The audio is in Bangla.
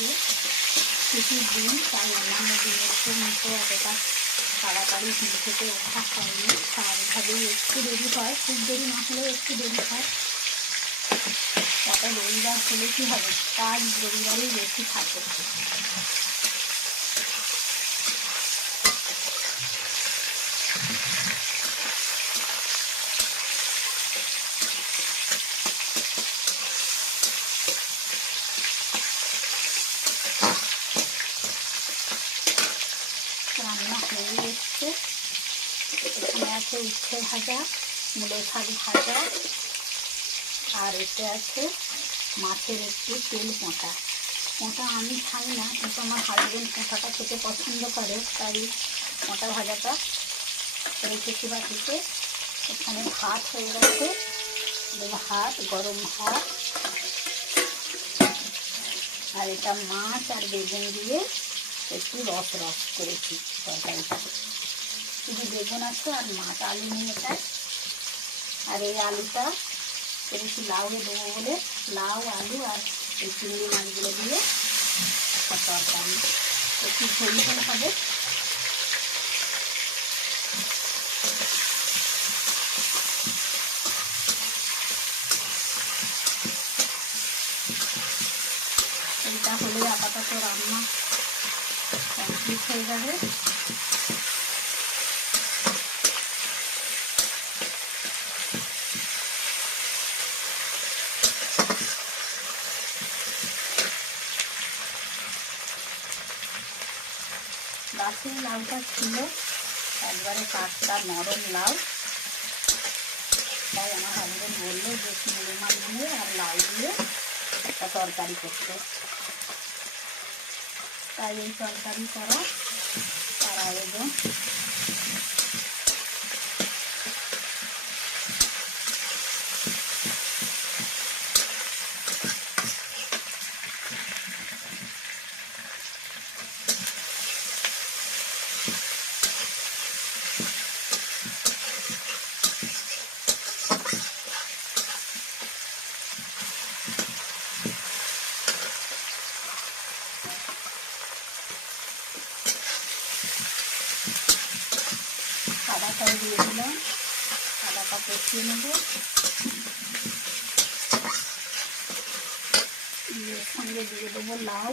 আজকে ছুটির দিন, তাই অন্যান্য দিনের মতো অতটা তাড়াতাড়ি ঘুম থেকে ওঠা হয়নি। স্বাভাবিকভাবেই একটু দেরি হয়, খুব দেরি না হলেও একটু দেরি হয়। তাতে রবিবার হলে কী হবে, কাজ রবিবারেই বেশি থাকে। রান্না হয়ে এসছে। এখানে আছে উচ্ছে ভাজা, মূলো শাক ভাজা, আর এতে আছে মাছের একটু তেল পোঁতা। পোঁতা আমি খাই না, কিন্তু আমার হাজবেন্ড পোঁতাটা খেতে পছন্দ করে, তাই পোঁতা ভাজাটা রেখেছি বাটিতে। এখানে ভাত হয়ে গেছে, ভাত, গরম ভাত, আর এটা মাছ আর বেগুন দিয়ে একটু রস করেছি তরকারিটা। শুধু বেগুন আছে আর মাছ, আলু নেই এটায়। আর এই আলুটা একটু লাউয়ে দেবো বলে লাউ, আলু আর এই চিংড়ি মাছগুলো দিয়ে তরকারি একটু ঝোল ঝোল হবে। এইটা হলে আপাতত রান্না কমপ্লিট হয়ে যাবে। গাছের লাউটা ছিল একবারে টাটকা নরম লাউ, তাই আমার হাজবেন্ড বললো যে চিংড়ি মাছ দিয়ে আর লাউ দিয়ে একটা তরকারি করতে। তাই এই তরকারি করা তার আয়োজন। আদাটাও দিয়ে দিলাম, আদাটা কষিয়ে নেব। এর সঙ্গে দিয়ে দেবো লাউ,